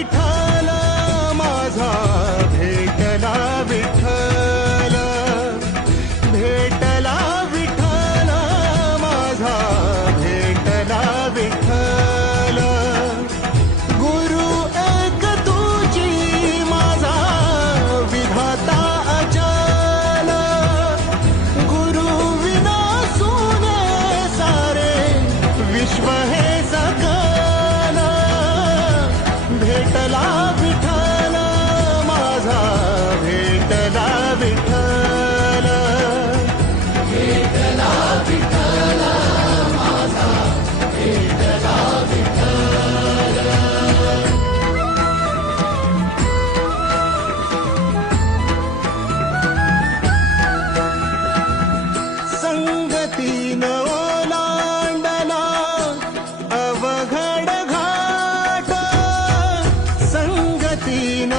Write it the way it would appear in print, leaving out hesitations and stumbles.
विठ्ठल माझा भेटला विठ्ठल भेटला विठ्ठल माझा भेटला विठ्ठल गुरु एक तुझी माझा विधाता अचल गुरु विना सुने सारे विश्व हे सकल भेटला विठ्ठल माझा भेटला विठ्ठल भेटला विठ्ठल माझा भेटला विठ्ठल संगतीन ओलांडला अवघड घाट संगतीन